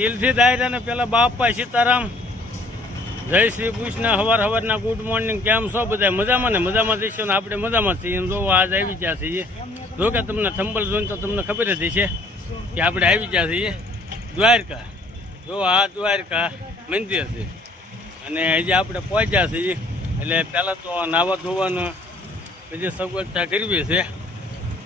દિલથી દાયરાને પેલા બાપા સીતારામ, જય શ્રી કૃષ્ણ. હવારના ગુડ મોર્નિંગ. કેમ છો બધા? મજામાં ને? મજામાં જઈશું ને આપણે મજામાં છીએ. જો આજ આવી ગયા છીએ. જો કે તમને થંબલ જોઈને તો તમને ખબર જ હશે કે આપણે આવી ગયા છીએ દ્વારકા. જો આ દ્વારકા મંદિર છે અને હજી આપણે પહોંચ્યા છીએ. એટલે પહેલાં તો નાવા ધોવાનું બધી સગવડતા કરવી છે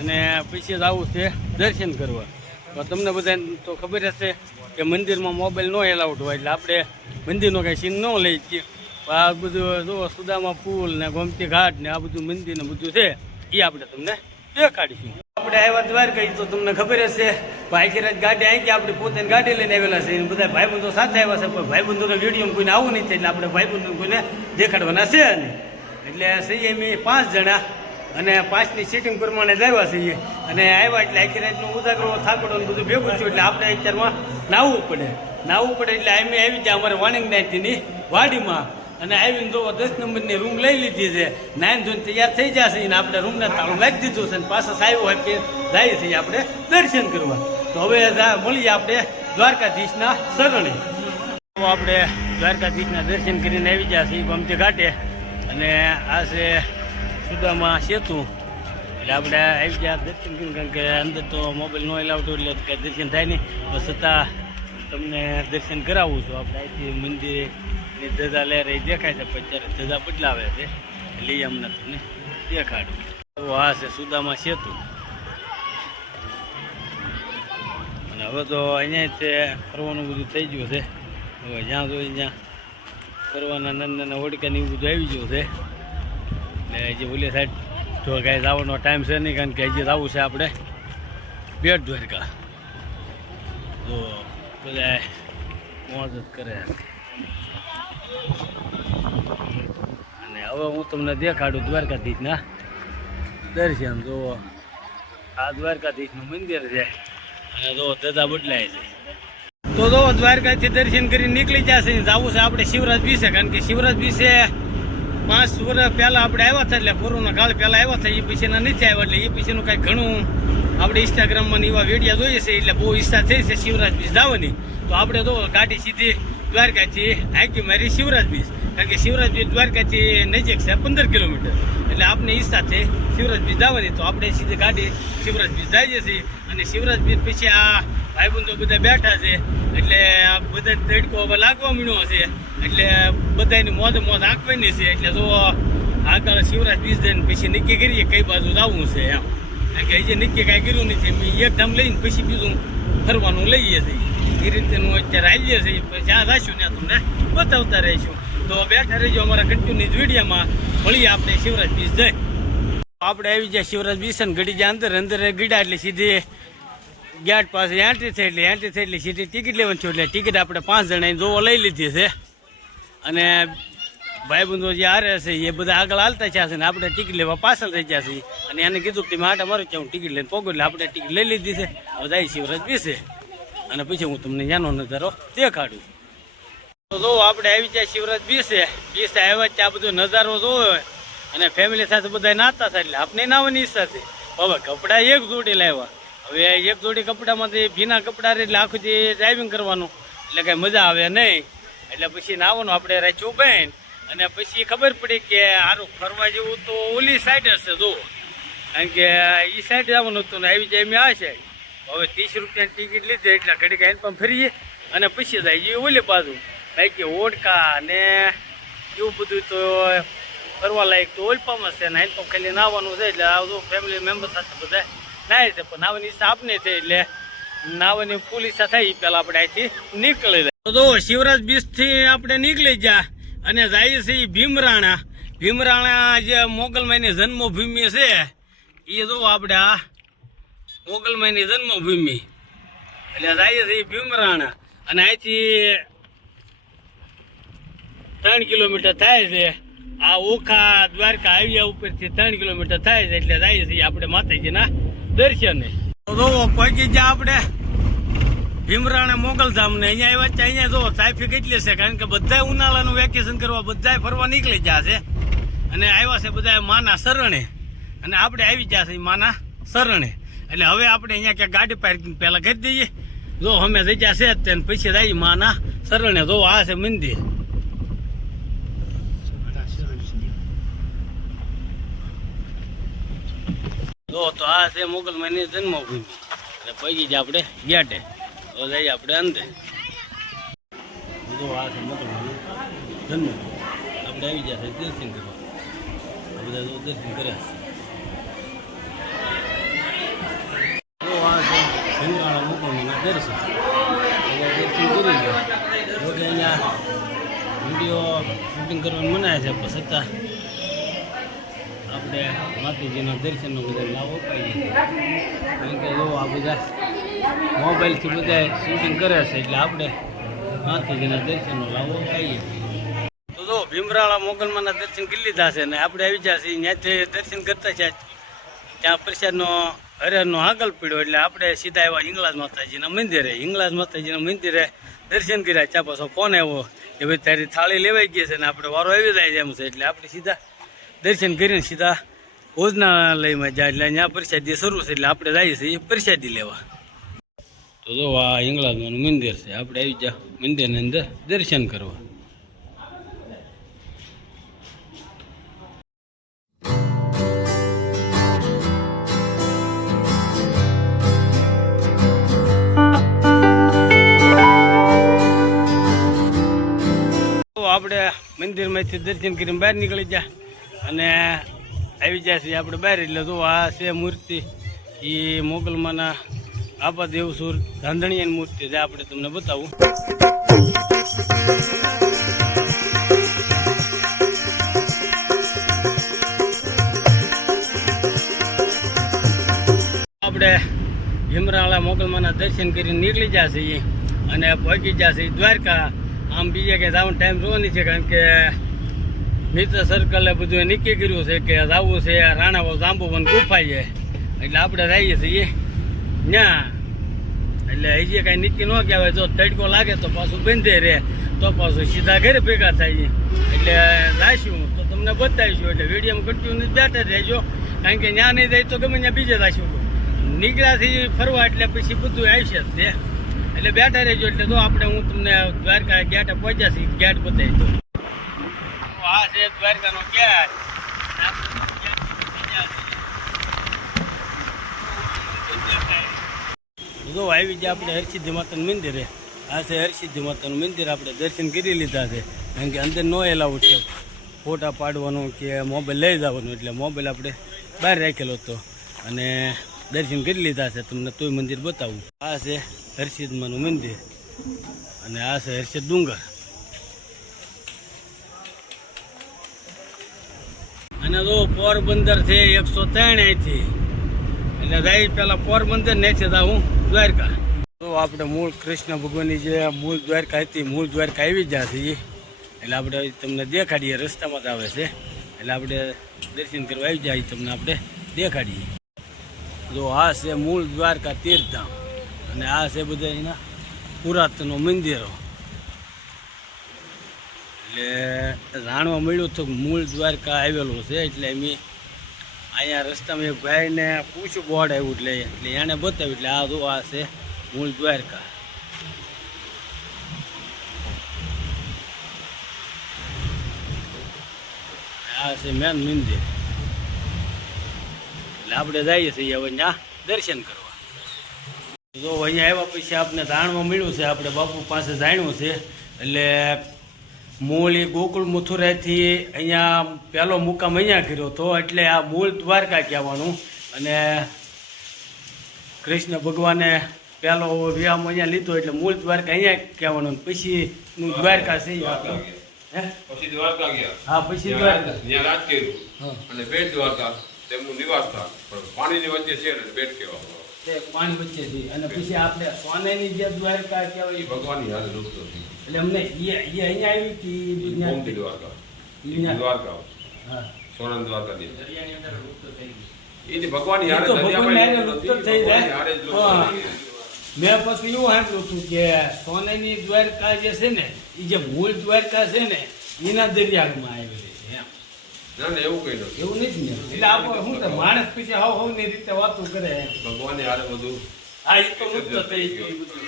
અને પછી જ આવું છે દર્શન કરવા. તો તમને બધાને તો ખબર હશે કે મંદિરમાં મોબાઈલ ન એલાઉડ હોય, એટલે આપણે મંદિરનો કાંઈ સીન ન લઈ છીએ. આ બધું જો સુદામા પુલ ને ગોમતી ઘાટ ને આ બધું મંદિર ને બધું છે એ આપણે તમને દેખાડીશું. આપણે આવ્યા દ્વારકા તો તમને ખબર હશે ભાઈકીરાજ ગાડી આવી આપણે પોતાની ગાડી લઈને આવેલા છે. બધા ભાઈબંધો સાથે આવ્યા છે, પણ ભાઈબંધોના વિડીયો કોઈને આવું નહીં થાય એટલે આપણે ભાઈબંધો કોઈને દેખાડવાના છે નહીં. એટલે સહી અમે 5 જણા અને 5ની સીટિંગ પ્રમાણે જ આવ્યા છીએ. અને આવ્યા એટલે આખી રાતનો ઉજાગરો થાકડો ને બધું ભેગું થયું એટલે આપણે અત્યારમાં નાહવું પડે એટલે અમે આવી જાય અમારે વાણિંગ નાઈટની વાડીમાં. અને આવીને જો 10 નંબરની રૂમ લઈ લીધી છે. નાઈન ધોઈને તૈયાર થઈ જશે ને આપણે રૂમને તાળું નાખી દીધું છે. પાછા સાહેબ હોય કે જાય છે આપણે દર્શન કરવા. તો હવે મળીએ આપણે દ્વારકાધીશના શરણે. આપણે દ્વારકાધીશના દર્શન કરીને આવી ગયા છીએ ગોમતી ઘાટે. અને આ છે સુદામા સેતુ. એટલે આપણે આવી ગયા દર્શન કર્યું, કારણ કે અંદર તો મોબાઈલ ન એલાવતો એટલે કંઈ દર્શન થાય નહીં. તો છતાં તમને દર્શન કરાવું છું. આપણે અહીંથી મંદિરની ધજા લહેર એ દેખાય છે, પણ અત્યારે ધજા બદલાવે છે એટલે એ અમને તમને દેખાડું. તો આ છે સુદામા સેતુ. અને હવે તો અહીંયા તે ફરવાનું બધું થઈ ગયું છે. હવે જ્યાં જોઈએ ત્યાં ફરવાના નાના હોડકાને એવું બધું આવી ગયું છે. એટલે હજી ઓલી સાઈડ તો કાંઈ જવાનો ટાઈમ છે નહીં, કારણ કે હજી જવું છે આપણે બેટ દ્વારકા. તો બધા મોજ જ કરે. અને હવે હું તમને દેખાડું દ્વારકાધીશના દર્શન. જો આ દ્વારકાધીશનું મંદિર છે અને જો ધજા બદલાય છે. તો જો દ્વારકાથી દર્શન કરી નીકળી જશે. જવું છે આપણે શિવરાજ બીચે, કારણ કે શિવરાજ બીચે 5 વર્ષ પહેલાં આપણે આવ્યા હતા, એટલે કોરોના કાળ પહેલાં આવ્યા હતા. એ પછીના નથી આવ્યા, એટલે એ પછીનું કાંઈ ઘણું આપણે ઇન્સ્ટાગ્રામમાં એવા વિડીયો જોઈએ છે. એટલે બહુ ઈચ્છા થઈ છે શિવરાજ બીચ જવાની. તો આપણે તો ગાડી સીધી દ્વારકાથી આખી મારી શિવરાજ બીચ, કારણ કે શિવરાજ બીચ દ્વારકાથી નજીક છે 15 કિલોમીટર. એટલે આપણે ઈચ્છા છે શિવરાજ બીચ જવાની. તો આપણે સીધી ગાડી શિવરાજ બીચ જઈએ છીએ. અને શિવરાજ બીચ પછી આ ભાઈબંધો બધા બેઠા છે, એટલે બધા તડકો હવે લાગવા મળ્યો છે. એટલે બધાની મોજ આંકવાની છે. એટલે જો આગળ શિવરાજ બીચ જઈને પછી નક્કી કરીએ કઈ બાજુ જવું છે એમ. કારણ કે હજી નક્કી કાંઈ કર્યું નથી. અમે એક ધામ લઈને પછી બીજું ફરવાનું લઈએ છીએ. એ રીતેનું અત્યારે આવીએ છીએ. જ્યાં જઈશું ત્યાં તમને બતાવતા રહીશું. તો બેઠા રહીજો અમારા કન્ટિન્યુઅસ વિડીયોમાં. મળીએ આપણે શિવરાજ બીચ જઈ. આપણે આવી જાય શિવરાજ બીચ ને ઘડી જાય અંદર ગીડા એટલે સીધી ગેટ પાસે એન્ટ્રી થઈ. એટલે સીધી ટિકિટ લેવાની છે. એટલે ટિકિટ આપણે 5 જણા જોવા લઈ લીધી છે. અને ભાઈબંધો જે હારે છે એ બધા આગળ હાલતા છે ને આપણે ટિકિટ લેવા પાછળ થઈ ગયા છીએ. અને એને કીધું કે તમે આટા મારું છે, હું ટિકિટ લઈને પોગું. એટલે આપણે ટિકિટ લઈ લીધી છે. હવે જાય શિવરાજ બીચે અને પછી હું તમને ત્યાંનો નજારો દેખાડું. તો જો આપણે આવી જાય શિવરાજ બીચે આવ્યા છે. આ બધો નજારો જોવો અને ફેમિલી સાથે બધા નાતા થાય એટલે આપણે નાવાની ઈચ્છા છે. હવે કપડાં એક જોડી લાવ્યા. હવે એક જોડી કપડામાંથી ભીના કપડાં એટલે આખું જે ડ્રાઇવિંગ કરવાનું એટલે કાંઈ મજા આવે નહીં. એટલે પછી નાવાનું આપણે રાખ્યું બેન. અને પછી ખબર પડી કે સારું ફરવા જેવું તો ઓલી સાઈડ હશે જો, કારણ કે એ સાઈડ જવાનું હતું ને આવી જાય એમ આ સાઈડ. હવે 30 રૂપિયાની ટિકિટ લીધી એટલે ઘડી કાંઈ પણ ફરીએ અને પછી જાય ઓલી બાજુ. બાકી ઓડકા ને એવું બધું તો ફરવા લાયક તો ઓલપામાં છે ને હેન્ડપંપ ખાલી નાવાનું છે. એટલે આવતું ફેમિલી મેમ્બર સાથે બધા નાય છે, પણ નાવાની ઈચ્છા આપને થઈ એટલે નાવાની ફૂલ ઈચ્છા થઈ પહેલાં આપણે અહીંથી નીકળી જાય. તો શિવરાજ બીચથી આપણે નીકળી ગયા અને જાય છે ભીમરાણા જે મોગલમાઈની જન્મભૂમિ છે. એ જો આપણે આ મોગલમાઈની જન્મભૂમિ એટલે જાય છે ભીમરાણા. અને અહીંથી 3 કિલોમીટર થાય છે. આ ઓખા દ્વારકા હાઈવે ઉપરથી 3 કિલોમીટર થાય છે. એટલે જાય છે આપણે માતાજીના દર્શને. તો પહોંચી ગયા આપણે ભીમરાણા મોગલધામ ને. અહીંયા આવ્યા છે. અહીંયા જો ટ્રાફિક એટલી છે, કારણ કે બધા ઉનાળાનું વેકેશન કરવા બધા ફરવા નીકળી ગયા છે. અને આવ્યા છે બધા માના શરણે. અને આપણે આવી ગયા છે માના શરણે. એટલે હવે આપણે અહીંયા ક્યાંક ગાડી પાર્કિંગ પહેલાં કરી દઈએ જો અમે જગ્યા છે જ તેને પછી જાય માના શરણે જો આ છે મંદિર. જો તો આ છે મોગલમાની જન્મભૂમિ. અને પૈકી જ આપણે ગેટે તો જઈએ આપણે અંદર. જો આ છે મોગલમાની જન્મભૂમિ. આપણે આવી ગયા છે દર્શન કરવા. બધા જો દર્શન કર્યા છે. જો આ છે ભીમરાળા મોગલમાના દર્શન. દર્શન કરી ગયા. જોકે અહીંયા વિડીયો શૂટિંગ કરવાનું મનાય છે પણ છતાં આપણે માતાજીના દર્શનનો બધા લાભ અપાઈએ કારણ કે જો આ બધા મોબાઈલથી બધા શૂટિંગ કરે છે એટલે આપણે માતાજીના દર્શનનો લાભ અપાઈએ. તો જો ભીમરાળા મોગલમાના દર્શન કરી લીધા છે ને આપણે આવી ગયા છીએ ત્યાંથી દર્શન કરતા છે. ત્યાં પ્રસાદનો હરિહરનો હાકલ પીડ્યો એટલે આપણે સીધા આવ્યા હિંગલાજ માતાજીના મંદિરે. હિંગલાજ માતાજીના મંદિરે દર્શન કર્યા. ત્યાં પાછો ફોન આવ્યો કે ભાઈ તારી થાળી લેવાઈ ગઈ છે ને આપણે વારો આવી જાય એમ છે એટલે આપણે સીધા દર્શન કરીને સીધા ભોજનાલયમાં જાય એટલે અહીંયા પ્રસાદી શરૂ છે એટલે આપણે જઈએ છીએ પ્રસાદી લેવા. તો જો આ હિંગલાજનું મંદિર છે. આપણે આવી જા મંદિરની અંદર દર્શન કરવા. આપણે મંદિરમાંથી દર્શન કરીને બહાર નીકળી ગયા અને આવી જાય છે આપણે બહાર. એટલે તો આ છે મૂર્તિ એ મોગલમાના આપા દેવસુર ધાંધણીયાની મૂર્તિ છે. આપણે તમને બતાવું. આપણે ભીમરાળા મોગલમાના દર્શન કરીને નીકળી ગયા છીએ અને પહોંચી ગયા છીએ દ્વારકા. આમ બીજે કે જવાનો ટાઈમ જોવાની છે કારણ કે મિત્ર સર્કલે બધું નક્કી કર્યું છે કે જવું છે રાણાવાવ જાંબુવન ગુફા છે એટલે આપણે જઈએ છીએ ત્યાં. એટલે હજી કાંઈ નક્કી ન કહેવાય. જો તડકો લાગે તો પાછું બંધે રહે તો પાછું સીધા ઘરે ભેગા થાય એટલે જાશું તો તમને બતાવીશું. એટલે વિડીયોમાં કન્ટિન્યુ બેઠા રહેજો કારણ કે ત્યાં નહીં જાય તો ગમે ત્યાં બીજે જાશું. નીકળ્યાથી ફરવા એટલે પછી બધું આવશે જ તે એટલે બેઠા રહેજો. એટલે તો આપણે હું તમને દ્વારકા ગેટે પહોંચ્યા છીએ ગેટ બતાવી દઉં. આ છે દ્વારકાનો ગેટ. જો આવી જાય આપણે હરસિદ્ધિ માતાનું મંદિર. આ છે હરસિદ્ધિ માતાનું મંદિર. આપણે દર્શન કરી લીધા છે કારણ કે અંદર નો એલાઉડ છે ફોટા પાડવાનું કે મોબાઈલ લઈ જવાનું એટલે મોબાઈલ આપણે બહાર રાખેલો હતો અને દર્શન કરી લીધા છે. તમને તોય મંદિર બતાવું. આ છે હરસિદ્ધમાનું મંદિર અને આ છે હરસિદ્ધ ડુંગર. અને જો પોરબંદર છે 103 અહીંથી એટલે જાય પેલા પોરબંદર ને છે હું દ્વારકા. તો આપણે મૂળ કૃષ્ણ ભગવાનની જે મૂળ દ્વારકા હતી મૂળ દ્વારકા આવી ગયા છે એટલે આપણે તમને દેખાડીએ. રસ્તામાં જ આવે છે એટલે આપણે દર્શન કરવા આવી જાય તમને આપણે દેખાડીએ. જો આ છે મૂળ દ્વારકા તીર્થધામ અને આ છે બધા એના પુરાતનો મંદિરો. એટલે જાણવા મળ્યું તો મૂળ દ્વારકા આવેલું છે એટલે એમ અહીંયા રસ્તામાં એક ભાઈને પૂછ્યું બોર્ડ આવ્યું એટલે એને બતાવ્યું એટલે આ જો આ છે મૂળ દ્વારકા. આ છે મેન મંદિર એટલે આપણે જઈએ છીએ હવે ત્યાં દર્શન કરવા. જો અહીંયા આવ્યા પછી આપણે જાણવા મળ્યું છે આપણે બાપુ પાસે જાણ્યું છે એટલે મૂળ ગોકુળ મથુરાથી અહીંયા પહેલો મુકામ અહીંયા કર્યો હતો એટલે આ મૂળ દ્વારકા કહેવાનું. અને કૃષ્ણ ભગવાને પહેલો વિરામ અહીંયા લીધો એટલે મૂળ દ્વારકા અહીંયા કહેવાનું. પછીનું દ્વારકા છે પછી દ્વારકા ગયા. હા પછી દ્વારકા ત્યાં રાજ કર્યું અને બેટ દ્વારકા તેમનું નિવાસ સ્થાન પણ પાણીની વચ્ચે છે ને બેટ કહેવામાં પાણી વચ્ચે છે. અને પછી આપણે સોનેની જે દ્વારકા કહેવાય ભગવાનની હારે રૂપતો એટલે અમને અહીંયા આવી હતી દ્વારકા દ્વારકા હા સોનન દ્વારકાની એની ભગવાનની હારે થઈ જાય. મેં પછી એવું સાંભળ્યું હતું કે સોનેની દ્વારકા જે છે ને એ જે મૂળ દ્વારકા છે ને એના દરિયામાં આવેલી છે એમ. ના ના એવું કઈ નથી. એવું નથી ને એટલે આપણે શું થાય માણસ પછી હવ ની રીતે વાતો કરે ભગવાનની હારે બધું હા એ તો મુક્ત થઈ ગયું બધું.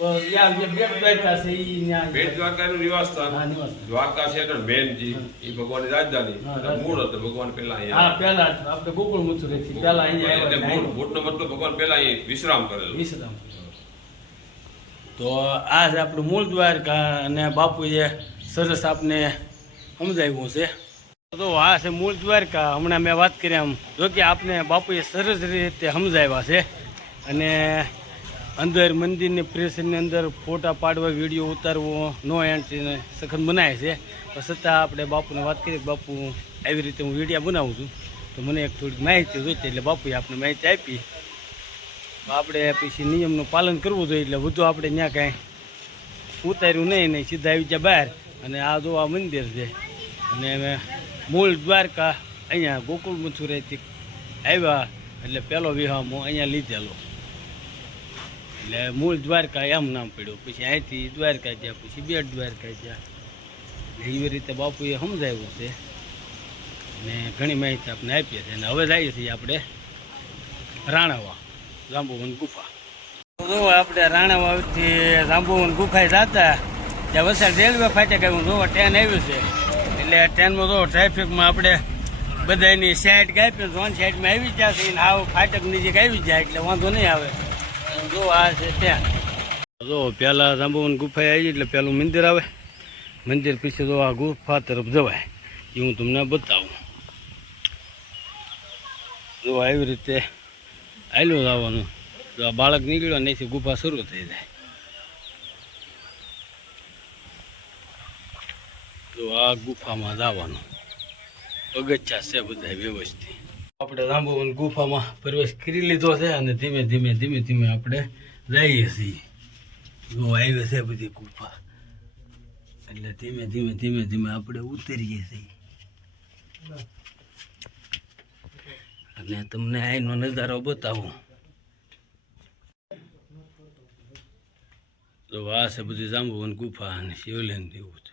તો યા જે બેટ દ્વારકા છે ઈ ન્યા બેટ દ્વારકાનું નિવાસસ્થાન હા, નિવાસસ્થાન. દ્વારકા છે મેન જી એ ભગવાનની રાજધાની હા, એટલે મૂળ હતું ભગવાન પહેલા હા અહીંયા પહેલા આપણે ગોકુળ મથુરા થી પહેલા અહીંયા એટલે આવ્યા મૂળનો મતલબ ભગવાન પહેલા અહીં વિશ્રામ કરેલો વિશ્રામ. તો આ છે આપણું મૂળ દ્વારકા અને બાપુએ સરસ આપને સમજાવ્યું છે. તો આ છે મૂળ દ્વારકા. હમણાં મેં વાત કરી આમ જો કે આપને બાપુએ સરસ રીતે સમજાવ્યા છે અને અંદર મંદિરની પ્રેસની અંદર ફોટા પાડવા વિડીયો ઉતારવો નો એન્ટ્રીને સખત બનાવે છે પણ છતાં આપણે બાપુને વાત કરી કે બાપુ આવી રીતે હું વિડીયો બનાવું છું તો મને એક થોડીક માહિતી જોઈતી એટલે બાપુએ આપણે માહિતી આપી. તો આપણે પછી નિયમનું પાલન કરવું જોઈએ એટલે વધુ આપણે ત્યાં કાંઈ ઉતાર્યું નહીં સીધા આવી ગયા બહાર. અને આ જો આ મંદિર છે અને અમે મૂળ દ્વારકા અહીંયા ગોકુળ મથુરાથી આવ્યા એટલે પહેલો વિહામો અહીંયા લીધેલો એટલે મૂળ દ્વારકા એમ નામ પડ્યું. પછી અહીંથી દ્વારકા ગયા પછી બેટ દ્વારકા ગયા એવી રીતે બાપુએ સમજાવ્યું છે અને ઘણી માહિતી આપણે આપીએ છીએ. અને હવે જઈએ છીએ આપણે રાણાવા જાંબુવન ગુફા. તો આપણે રાણાવાથી જાંબુવન ગુફાએ જતા ત્યાં વલસાડ રેલવે ફાટક આવ્યું જોવા ટ્રેન આવ્યું છે એટલે ટ્રેનમાં જો ટ્રાફિકમાં આપણે બધાની સાઈડ કાપી ત્રણ સાઈડમાં આવી ગયા છે ને આવું ફાટક નજીક આવી જાય એટલે વાંધો નહીં આવે. જો આ છે ત્યાં જો પહેલાં જાંબુવન ગુફાએ આવી એટલે પહેલું મંદિર આવે. મંદિર પછી તો આ ગુફા તરફ જવાય એ હું તમને બતાવું. જો આવી રીતે આયલું જવાનું તો આ બાળક નીકળ્યો ને એથી ગુફા શરૂ થઈ જાય. તો આ ગુફામાં જવાનું પગથિયા છે બધા વ્યવસ્થિત. આપણે જાંબુવન ગુફામાં પ્રવેશ કરી લીધો છે અને ધીમે ધીમે આપણે જઈએ છીએ. જો આવી છે બધી ગુફા એટલે ધીમે આપણે ઉતરીએ છીએ અને તમને અહીંનો નજારો બતાવું. તો આ છે બધી જાંબુવન ગુફા અને શિવલિંગ જેવું છે.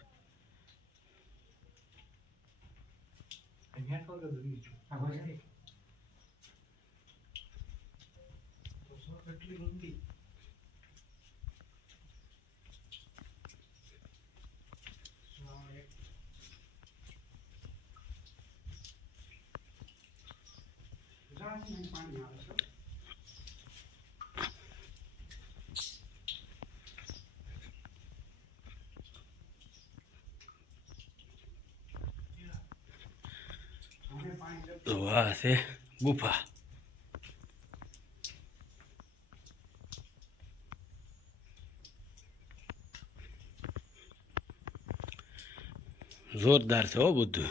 તો આ છે ગુફા. જોરદાર છે હો બધું.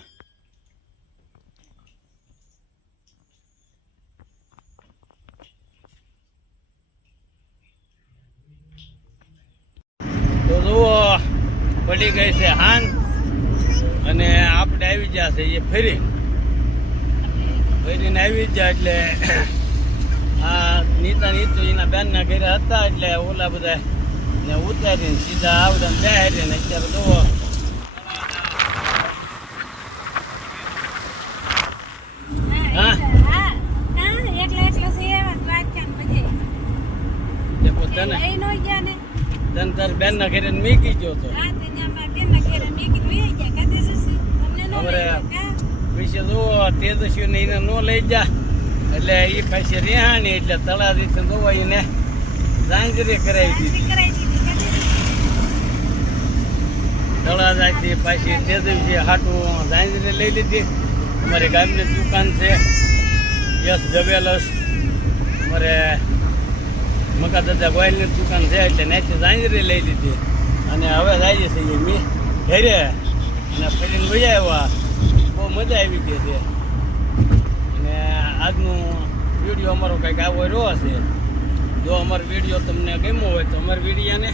તો જુઓ પડી ગઈ છે હાન અને આપણે આવી ગયા છે એ ફરીને આવી ગયા એટલે આ નીતુ એના બેનના ઘરે હતા એટલે ઓલા બધા ને ઉતારીને સીધા આવડે બેહારીને અત્યારે જુઓ તને તાર બેન ના ઘરે મીકી ગયો તો પછી જુઓ તેજસ્વી ને એને ન લઈ જા એટલે એ પછી રેહાણી એટલે તળાદી જોવા એને ઝાંઝરી કરાવી દીધી. તળાજાથી પાછી તેજસ્વી હાટું ઝાંઝરી લઈ લીધી. અમારી ગામની દુકાન છે યસ જવેલસ અમારે મકા દાદા ગોયલની દુકાન છે એટલે ત્યાંથી ઝાંઝરી લઈ લીધી અને હવે જઈએ છીએ મેં ઘરે અને ફરીને વહી આવ્યા. બહુ મજા આવી ગઈ છે અને આજનું વિડીયો અમારો કંઈક આવો રહ્યો છે. જો અમારો વિડીયો તમને ગમ્યો હોય તો અમારા વિડીયોને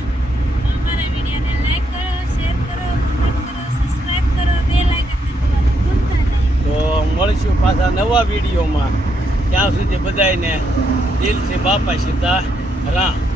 તો મળીશું પાછા નવા વિડીયોમાં. ત્યાં સુધી બધાને દિલથી બાપા સીતા રામ.